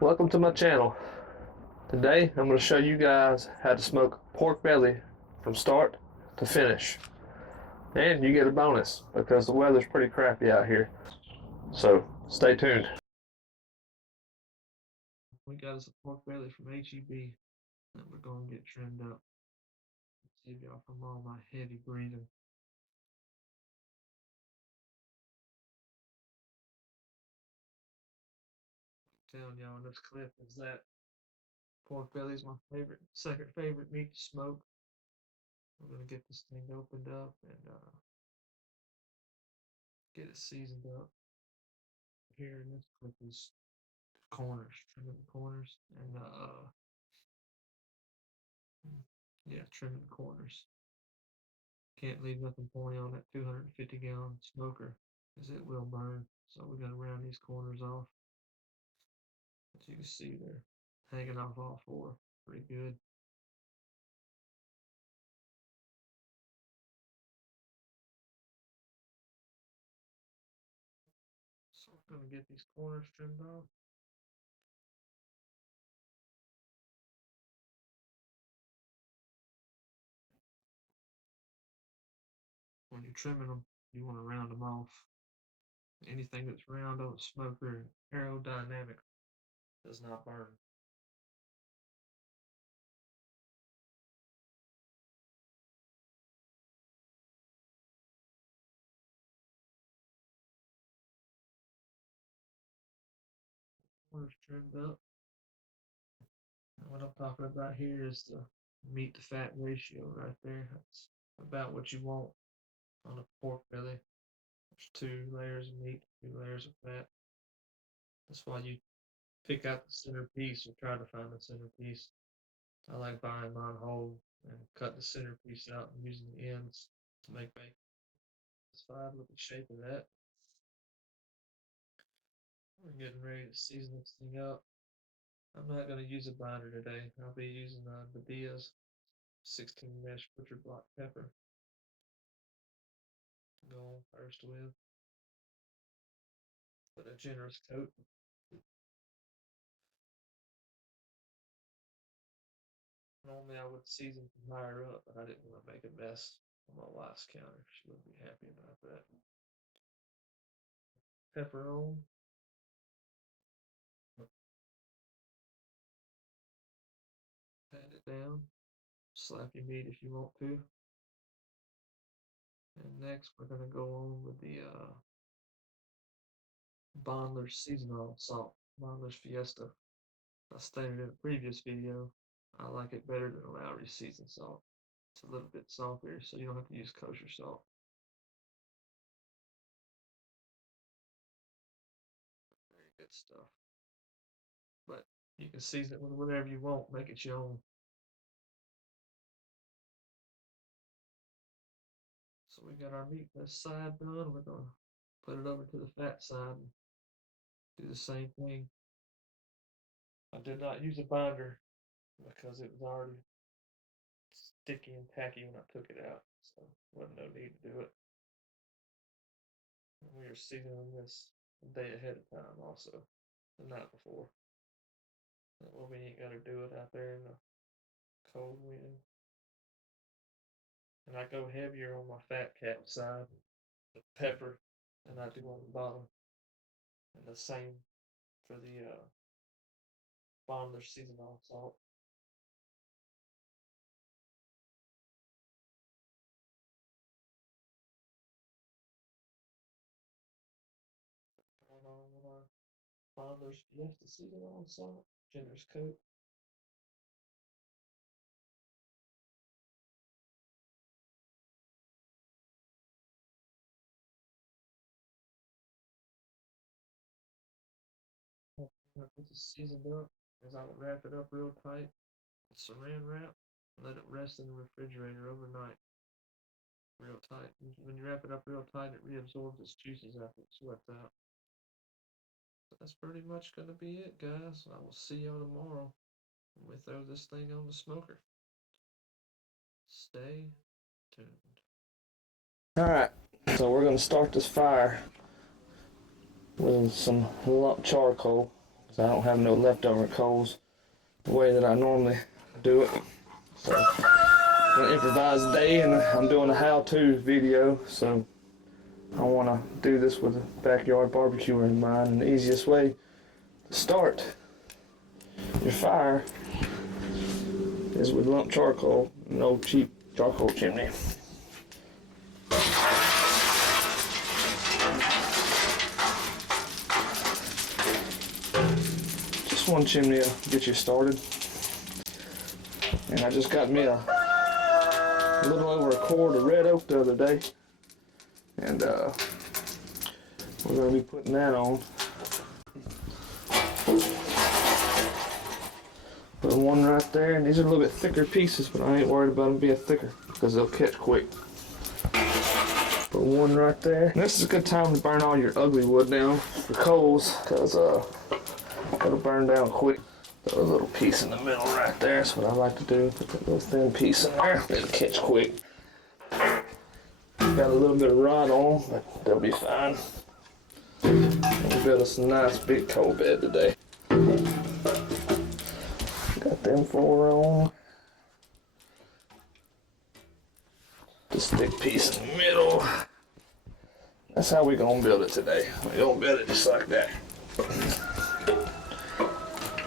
Welcome to my channel. Today I'm going to show you guys how to smoke pork belly from start to finish. And you get a bonus because the weather's pretty crappy out here. So stay tuned. We got us a pork belly from HEB that we're going to get trimmed up. Save y'all from all my heavy breathing. I'm telling y'all in this clip is that pork belly is my second favorite meat to smoke. We're going to get this thing opened up and get it seasoned up. Here in this clip is corners, trimming the corners, and yeah, trimming the corners. Can't leave nothing pointy on that 250-gallon smoker, because it will burn. So we got to round these corners off. As you can see, they're hanging off all four pretty good. So we're going to get these corners trimmed off. When you're trimming them, you want to round them off. Anything that's round on a smoker and aerodynamic does not burn. Corners trimmed up. And what I'm talking about here is the meat to fat ratio right there. That's about what you want on a pork belly. There's 2 layers of meat, 2 layers of fat. That's why you pick out the centerpiece or try to find the centerpiece. I like buying mine whole and cut the centerpiece out and using the ends to make bacon. Satisfied with the shape of that. We're getting ready to season this thing up. I'm not going to use a binder today. I'll be using the Diaz 16 mesh butcher block pepper to go on first with. Put a generous coat. Normally I would season from higher up, but I didn't want to make a mess on my wife's counter. She wouldn't be happy about that. Pepper on. Pat it down. Slap your meat if you want to. And next we're going to go on with the Bondler's seasonal salt, Bondler's Fiesta. I stated in a previous video, I like it better than Lowry's seasoned salt. It's a little bit saltier, so you don't have to use kosher salt. Very good stuff. But you can season it with whatever you want, make it your own. So we got our meat this side done. We're going to put it over to the fat side and do the same thing. I did not use a binder because it was already sticky and tacky when I took it out, so wasn't no need to do it. And we are seasoning this a day ahead of time, also the night before. That way we ain't got to do it out there in the cold wind. And I go heavier on my fat cap side, the pepper, than I do on the bottom. And the same for the Bondler seasonal salt. Going on with our Bondler's Fiesta seasonal salt, generous coat. Put this seasoned up, as I would wrap it up real tight with saran wrap, and let it rest in the refrigerator overnight. Real tight. When you wrap it up real tight, it reabsorbs its juices after it sweats out. So that's pretty much going to be it, guys. I will see y'all tomorrow when we throw this thing on the smoker. Stay tuned. Alright, so we're going to start this fire with some charcoal. because I don't have no leftover coals the way that I normally do it. So I'm gonna improvise today, and I'm doing a how-to video, so I want to do this with a backyard barbecue in mind. And the easiest way to start your fire is with lump charcoal, an old cheap charcoal chimney. Just one chimney will get you started. And I just got me a little over a quart of red oak the other day, and we're going to be putting that on. Put one right there, and these are a little bit thicker pieces, but I ain't worried about them being thicker because they'll catch quick. Put one right there. And this is a good time to burn all your ugly wood down for coals, because it'll burn down quick. Put a little piece in the middle right there. That's what I like to do. Put that little thin piece in there. It'll catch quick. Got a little bit of rot on, but they'll be fine. We'll build us a nice big coal bed today. Got them four on. This thick piece in the middle. That's how we're gonna build it today. We're gonna build it just like that.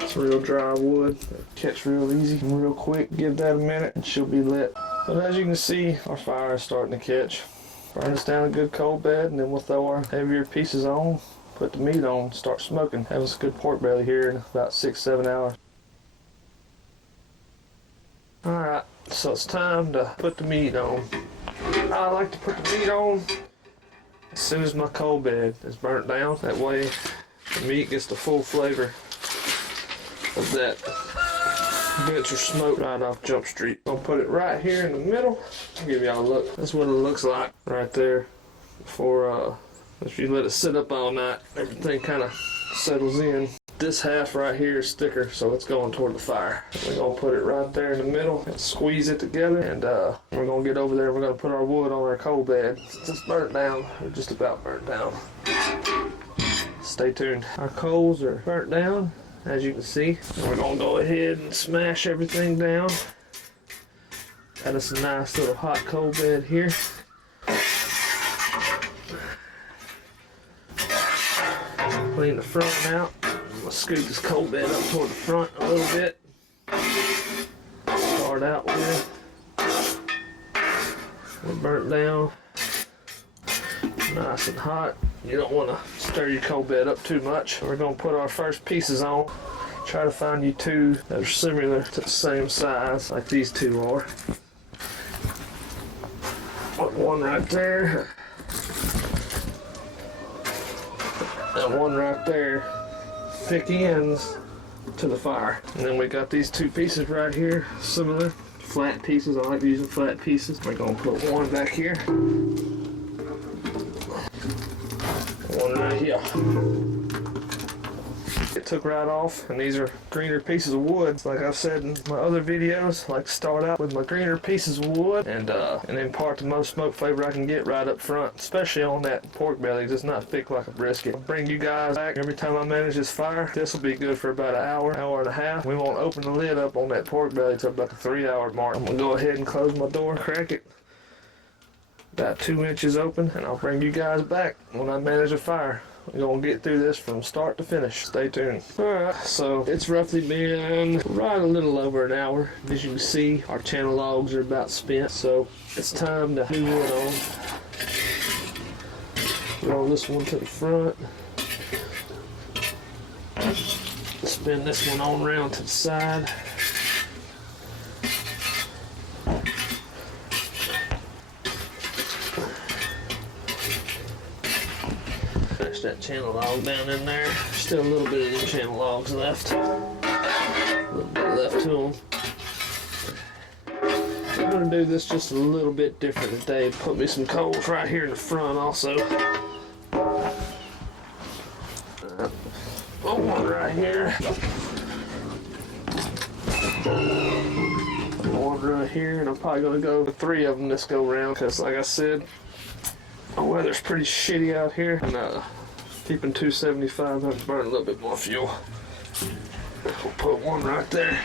It's real dry wood. It'll catch real easy and real quick. Give that a minute and she'll be lit. But as you can see, our fire is starting to catch. Burn us down a good coal bed, and then we'll throw our heavier pieces on, put the meat on, start smoking. Have us a good pork belly here in about 6-7 hours. Alright, so it's time to put the meat on. I like to put the meat on as soon as my coal bed is burnt down. That way the meat gets the full flavor of that venture smoke right off Jump Street. I'll put it right here in the middle. I'll give y'all a look. That's what it looks like right there. Before if you let it sit up all night, everything kind of settles in. This half right here is thicker, so it's going toward the fire. We're gonna put it right there in the middle and squeeze it together, and we're gonna get over there and we're gonna put our wood on our coal bed. It's just burnt down, or just about burnt down. Stay tuned. Our coals are burnt down, as you can see. And we're gonna go ahead and smash everything down. Got us a nice little hot coal bed here. Clean the front out. I'm gonna scoot this coal bed up toward the front a little bit. Start out with. We're burnt down. Nice and hot. You don't want to stir your coal bed up too much. We're going to put our first pieces on. Try to find you two that are similar to the same size like these two are. Put one right there. And one right there. Thick ends to the fire. And then we got these two pieces right here, similar. Flat pieces. I like using flat pieces. We're going to put one back here. One right here. It took right off, and these are greener pieces of wood. Like I've said in my other videos, I like to start out with my greener pieces of wood and impart the most smoke flavor I can get right up front, especially on that pork belly, because it's not thick like a brisket. I'll bring you guys back every time I manage this fire. This will be good for about an hour, hour and a half. We won't open the lid up on that pork belly till about the 3-hour mark. I'm gonna go ahead and close my door, crack it about 2 inches open, and I'll bring you guys back when I manage the fire. We're gonna get through this from start to finish. Stay tuned. Alright, so it's roughly been right a little over an hour. As you can see, our channel logs are about spent, so it's time to do wood on. Roll this one to the front. Spin this one on around to the side. That channel log down in there. Still a little bit of them channel logs left. A little bit left to them. I'm going to do this just a little bit different today. Put me some coals right here in the front also. One right here. One right here, and I'm probably going to go with 3 of them this go round, because like I said, the weather's pretty shitty out here, and keeping 275, I have to burn a little bit more fuel. We'll put one right there.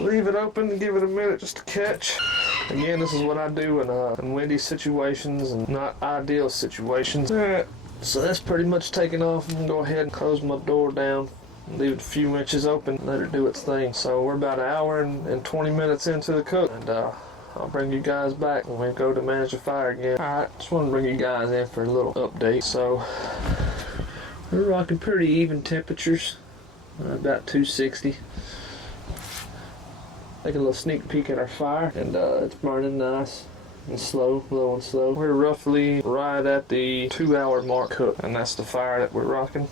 Leave it open and give it a minute just to catch. Again, this is what I do in windy situations and not ideal situations. Alright, so that's pretty much taken off. I'm going to go ahead and close my door down. Leave it a few inches open, let it do its thing. So we're about an hour and 20 minutes into the cook. And I'll bring you guys back when we go to manage the fire again. Alright, just want to bring you guys in for a little update. So we're rocking pretty even temperatures, about 260. Take a little sneak peek at our fire, and it's burning nice and slow, low and slow. We're roughly right at the 2-hour mark cook, and that's the fire that we're rocking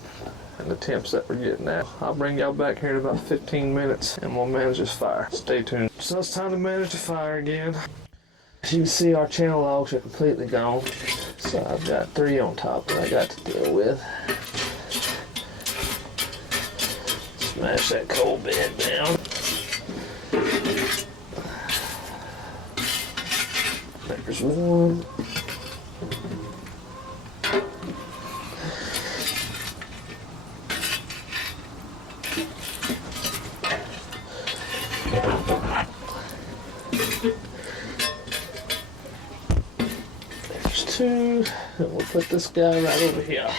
and the temps that we're getting at. I'll bring y'all back here in about 15 minutes and we'll manage this fire. Stay tuned. So it's time to manage the fire again. As you can see, our channel logs are completely gone. So I've got 3 on top that I got to deal with. Smash that coal bed down. There's one. There's 2. And we'll put this guy right over here.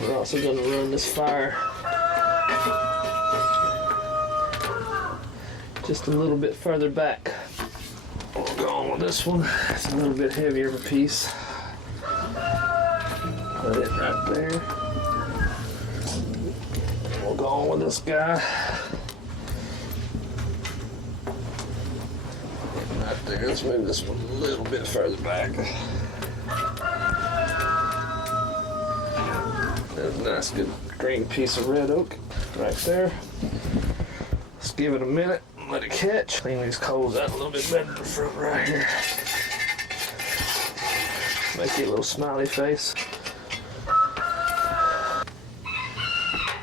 We're also going to run this fire just a little bit further back. We'll go on with this one. It's a little bit heavier of a piece. Put it right there. We'll go on with this guy. Right there. Let's move this one a little bit further back. There's a nice good green piece of red oak right there. Let's give it a minute and let it catch. Clean these coals out a little bit better in the front right here. Make you a little smiley face.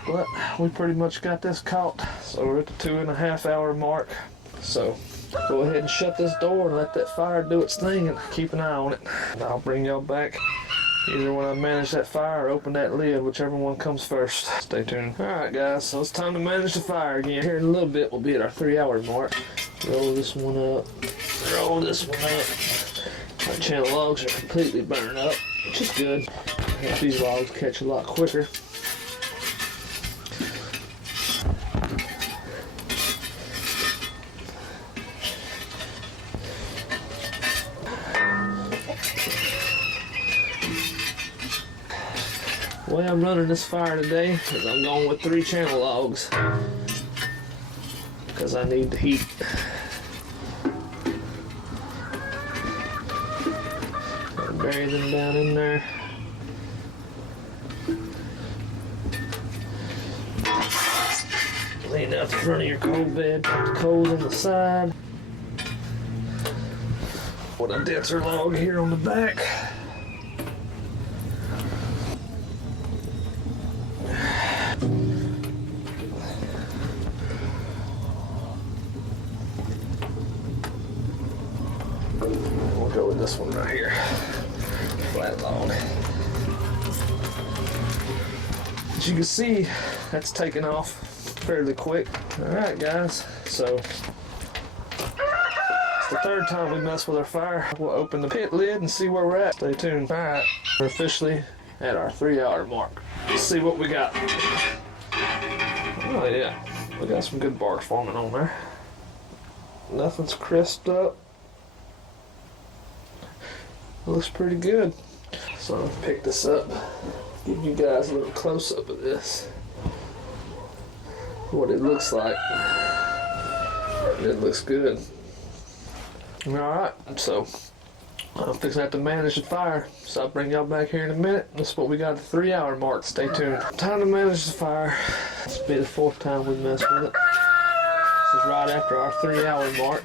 But we pretty much got this caught. So we're at the 2.5 hour mark. So go ahead and shut this door and let that fire do its thing and keep an eye on it. And I'll bring y'all back either when I manage that fire or open that lid, whichever one comes first. Stay tuned. Alright guys, so it's time to manage the fire again. Here in a little bit we'll be at our 3-hour mark. Roll this one up. Roll this one up. Our channel logs are completely burned up, which is good. These logs catch a lot quicker. The way I'm running this fire today is I'm going with 3 channel logs because I need the heat. Bury them down in there. Lean out the front of your coal bed, put the coals on the side. Put a denser log here on the back. We'll go with this one right here. Flat log. As you can see, that's taken off fairly quick. Alright guys, so it's the 3rd time we mess with our fire. We'll open the pit lid and see where we're at. Stay tuned. Alright, we're officially at our 3-hour mark. Let's see what we got. Oh yeah, we got some good bark forming on there. Nothing's crisped up. Looks pretty good. So I'm gonna pick this up, give you guys a little close up of this. What it looks like. It looks good. Alright, so I'm fixing to have to manage the fire. So I'll bring y'all back here in a minute. This is what we got at the 3-hour mark. Stay tuned. Time to manage the fire. This will be the 4th time we mess with it. This is right after our 3-hour mark.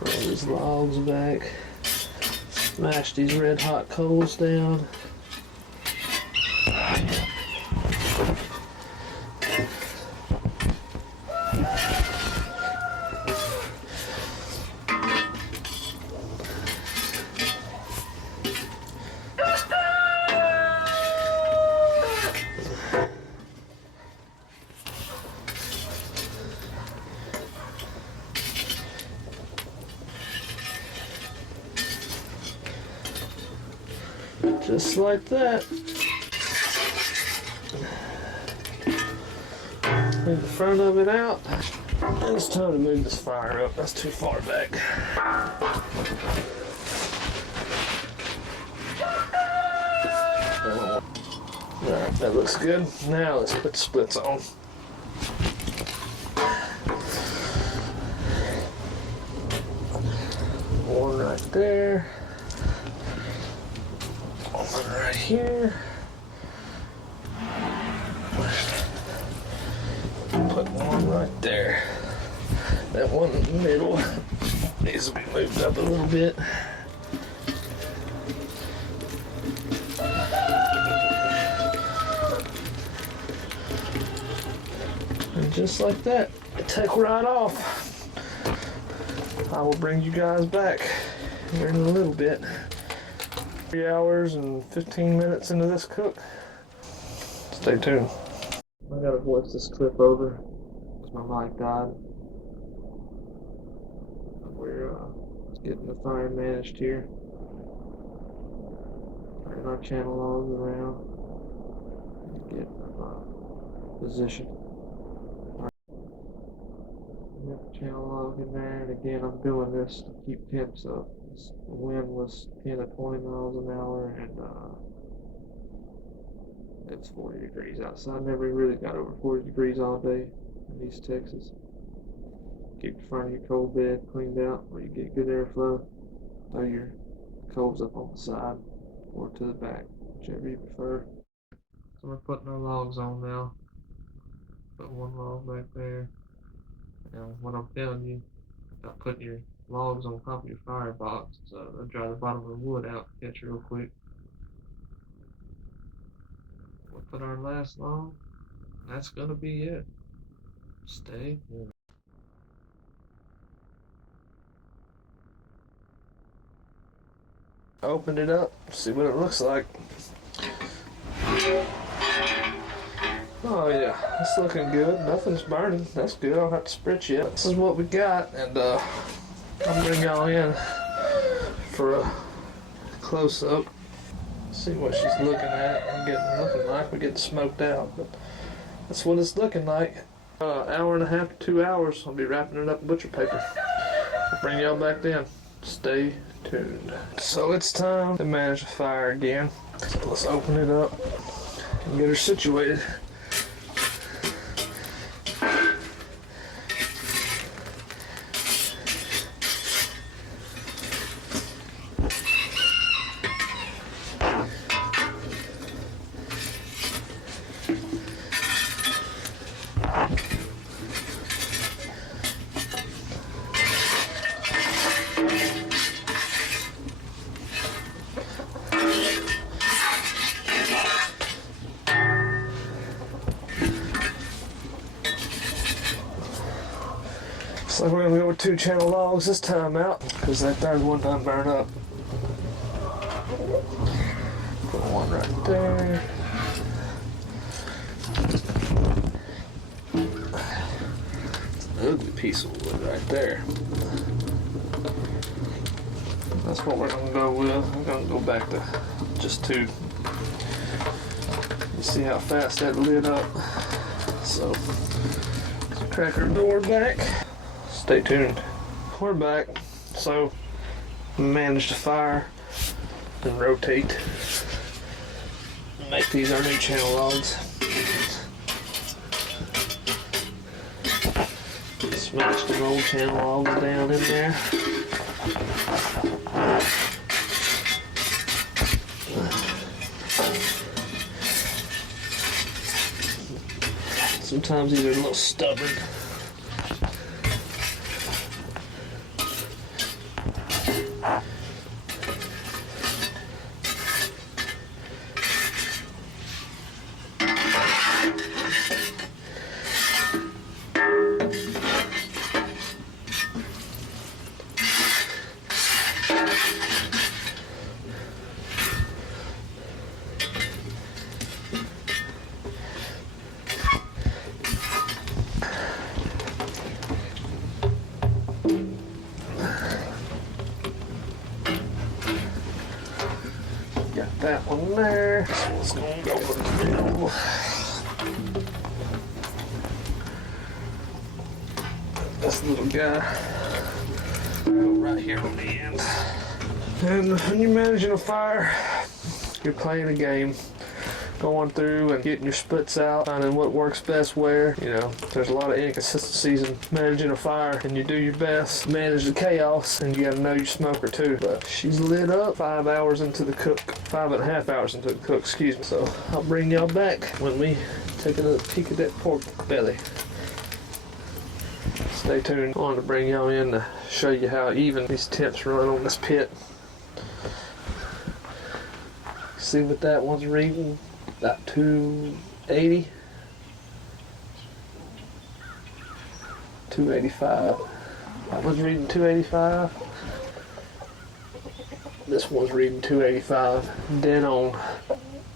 Roll these logs back. Smash these red hot coals down. Just like that. Move the front of it out. And it's time to move this fire up. That's too far back. Alright, that looks good. Now let's put the splits on. One right there. One right here. Put one right there. That one in the middle needs to be moved up a little bit. And just like that, take right off. I will bring you guys back here in a little bit. 3 hours and 15 minutes into this cook. Stay tuned. I gotta voice this clip over because my mic died. We're getting the fire managed here. Turning our channel logs around. Get position. Got the channel log in there, and again, I'm doing this to keep temps up. The wind was 10 to 20 miles an hour, and it's 40 degrees outside. Never really got over 40 degrees all day in East Texas. Keep the front of your cold bed cleaned out where you get good airflow. Throw your coals up on the side or to the back, whichever you prefer. So we're putting our logs on now. Put one log back there. And what I'm telling you about putting your logs on top of your firebox, so they'll dry the bottom of the wood out, catch it real quick. We'll put our last log. That's gonna be it. Stay tuned. Open it up, see what it looks like. Oh yeah, it's looking good. Nothing's burning. That's good. I don't have to spritz yet. This is what we got, and I'll bring y'all in for a close-up. See what she's looking at. Looking like we're getting smoked out, but that's what it's looking like. Hour and a half to 2 hours. I'll be wrapping it up in butcher paper. I'll bring y'all back then. Stay tuned. So it's time to manage the fire again. So let's open it up and get her situated. So we're gonna go with 2 channel logs this time out because that third one doesn't burn up. Put one right there. It's an ugly piece of wood right there. That's what we're gonna go with. I'm gonna go back to just 2. You see how fast that lit up. So let's crack our door back. Stay tuned. We're back. So manage to fire and rotate. Make these our new channel logs. Smash the old channel logs down in there. Sometimes these are a little stubborn. that one there. This one's gonna go in the middle. This little guy go right here on the end. And when you're managing a fire, you're playing a game, going through and getting your splits out, finding what works best where. You know, there's a lot of inconsistencies in managing a fire, and you do your best to manage the chaos, and you gotta know your smoker too. But she's lit up 5 hours into the cook, 5.5 hours into the cook, excuse me. So I'll bring y'all back when we take another peek at that pork belly. Stay tuned. I wanted to bring y'all in to show you how even these temps run on this pit. See what that one's reading? About 280, 285. That one's reading 285. This one's reading 285. Dead on.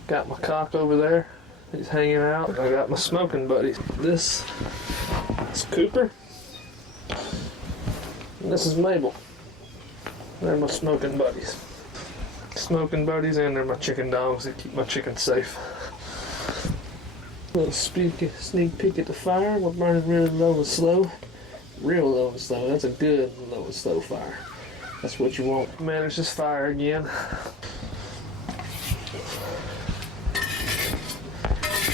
Got my cock over there. He's hanging out. I got my smoking buddies. This is Cooper. And this is Mabel. They're my smoking buddies. Smoking buddies, and they're my chicken dogs that keep my chickens safe. Little sneak peek at the fire. We're burning really low and slow. Real low and slow. That's a good low and slow fire. That's what you want. Manage this fire again.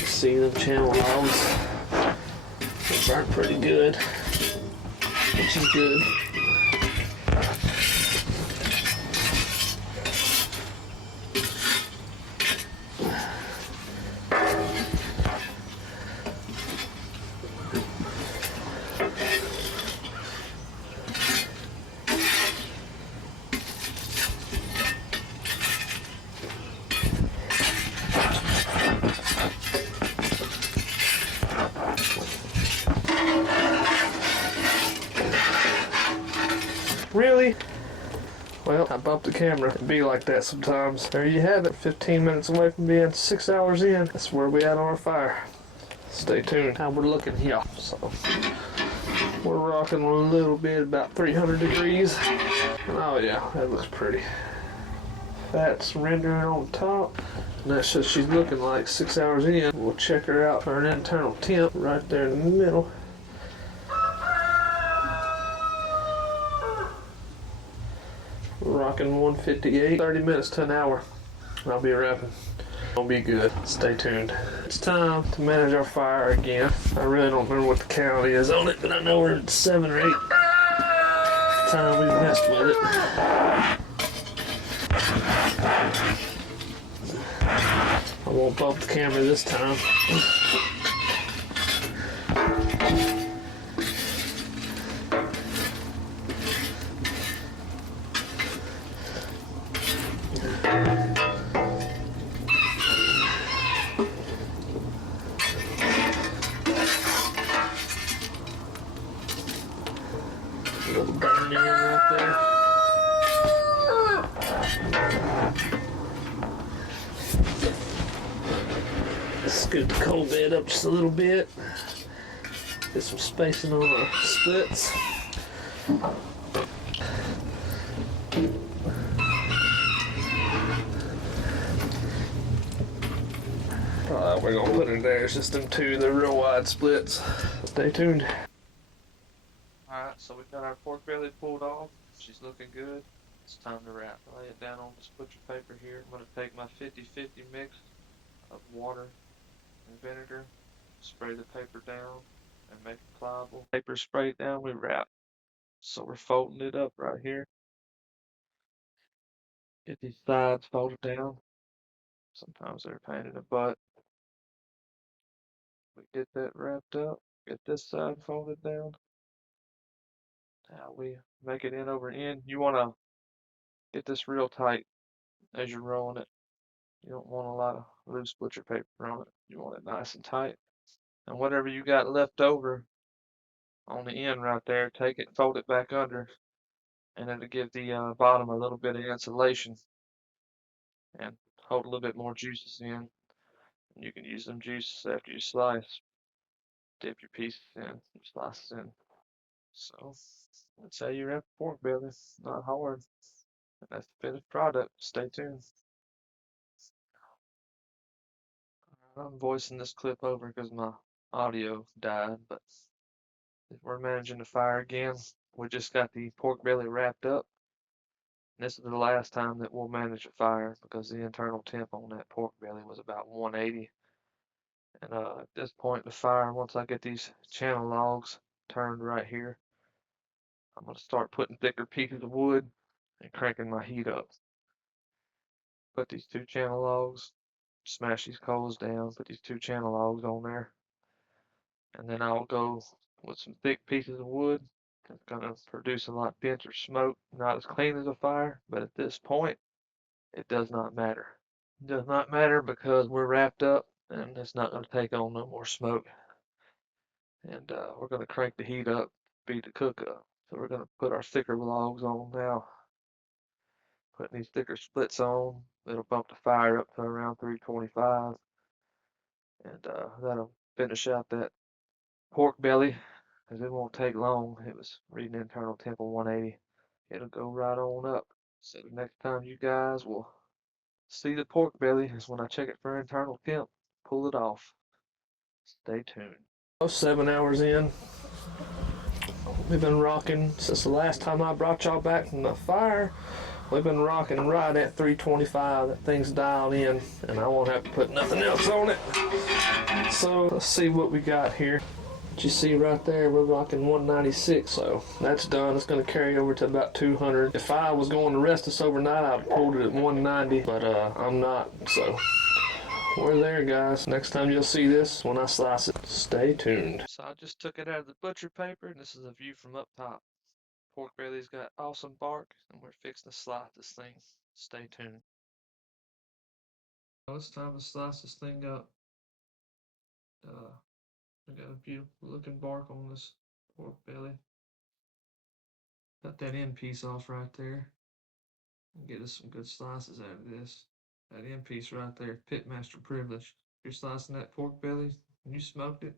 See them channel logs. They burn pretty good, which is good. Really? Well, I bumped the camera. It'd be like that sometimes. There you have it. 15 minutes away from being 6 hours in. That's where we at on our fire. Stay tuned. How we're looking here. So we're rocking a little bit, about 300 degrees. And oh yeah, that looks pretty. Fat's rendering on top. And that's what she's looking like 6 hours in. We'll check her out for an internal temp right there in the middle. Rocking 158, 30 minutes to an hour. I'll be wrapping. It'll be good. Stay tuned. It's time to manage our fire again. I really don't remember what the count is on it, but I know we're at 7 or 8. Time we messed with it. I won't bump the camera this time. A little burn in right there. Scoot the coal bed up just a little bit. Get some spacing on our splits. We're gonna put it there. It's just them two, they're real wide splits. Stay tuned. Alright, so we've got our pork belly pulled off. She's looking good. It's time to wrap. Lay it down on this butcher paper here. I'm gonna take my 50-50 mix of water and vinegar, spray the paper down, and make it pliable. Paper sprayed down, we wrap. So we're folding it up right here. Get these sides folded down. Sometimes they're a pain in the butt. We get that wrapped up. Get this side folded down. Now we make it in over end. You want to get this real tight as you're rolling it. You don't want a lot of loose butcher paper on it. You want it nice and tight. And whatever you got left over on the end right there, take it, fold it back under, and it'll give the bottom a little bit of insulation and hold a little bit more juices in. And you can use them juices after you slice. Dip your pieces in, your slices in. So that's how you wrap pork belly. Not hard. And that's the finished product. Stay tuned. I'm voicing this clip over because my audio died, but we're managing the fire again. We just got the pork belly wrapped up. This is the last time that we'll manage a fire because the internal temp on that pork belly was about 180. And at this point in the fire, once I get these channel logs turned right here, I'm going to start putting thicker pieces of wood and cranking my heat up. Put these 2 channel logs, smash these coals down, put these 2 channel logs on there, and then I'll go with some thick pieces of wood. It's going to produce a lot denser smoke, not as clean as a fire, but at this point, it does not matter. It does not matter because we're wrapped up and it's not going to take on no more smoke. And we're going to crank the heat up, speed the cook up. So we're going to put our thicker logs on now. Putting these thicker splits on, it'll bump the fire up to around 325. And that'll finish out that pork belly because it won't take long. It was reading internal temp of 180. It'll go right on up. So the next time you guys will see the pork belly is when I check it for internal temp, pull it off. Stay tuned. 7 hours in. We've been rocking since the last time I brought y'all back from the fire. We've been rocking right at 325. That thing's dialed in, and I won't have to put nothing else on it. So let's see what we got here. You see right there, we're rocking 196, so that's done. It's going to carry over to about 200. If I was going to rest us overnight, I'd have pulled it at 190, but I'm not, so we're there, guys. Next time you'll see this when I slice it. Stay tuned. So I just took it out of the butcher paper, and this is a view from up top. Pork belly's got awesome bark, and we're fixing to slice this thing. Stay tuned. Well, it's time to slice this thing up. I got a beautiful looking bark on this pork belly. Cut that end piece off right there. And get us some good slices out of this. That end piece right there, pitmaster privilege. If you're slicing that pork belly and you smoked it,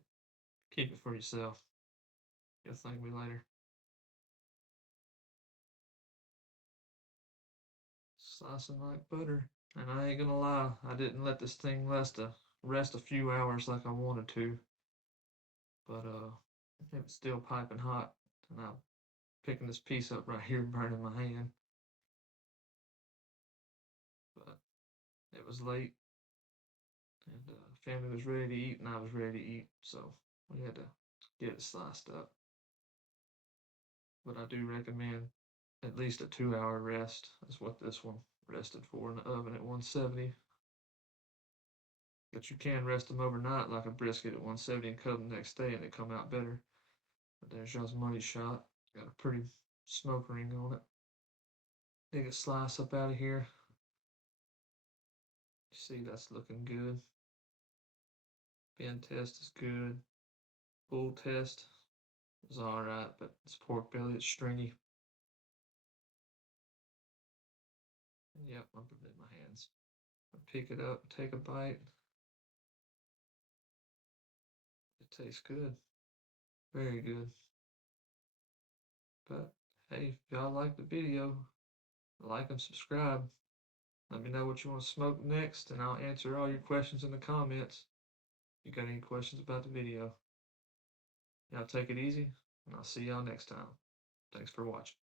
keep it for yourself. You'll thank me later. Slicing like butter. And I ain't gonna lie, I didn't let this thing rest a few hours like I wanted to. But it was still piping hot, and I'm picking this piece up right here, burning my hand. But it was late, and family was ready to eat, and I was ready to eat, so we had to get it sliced up. But I do recommend at least a 2-hour rest. That's what this one rested for in the oven at 170. But you can rest them overnight like a brisket at 170 and cut them the next day, and they come out better. But there's y'all's money shot. Got a pretty smoke ring on it. Dig a slice up out of here. See, that's looking good. Bend test is good. Bull test is alright, but this pork belly is stringy. And yep, I'm putting it in my hands. I pick it up, take a bite. It tastes good. Very good. But hey, if y'all like the video, like and subscribe. Let me know what you want to smoke next, and I'll answer all your questions in the comments. You got any questions about the video? Y'all take it easy, and I'll see y'all next time. Thanks for watching.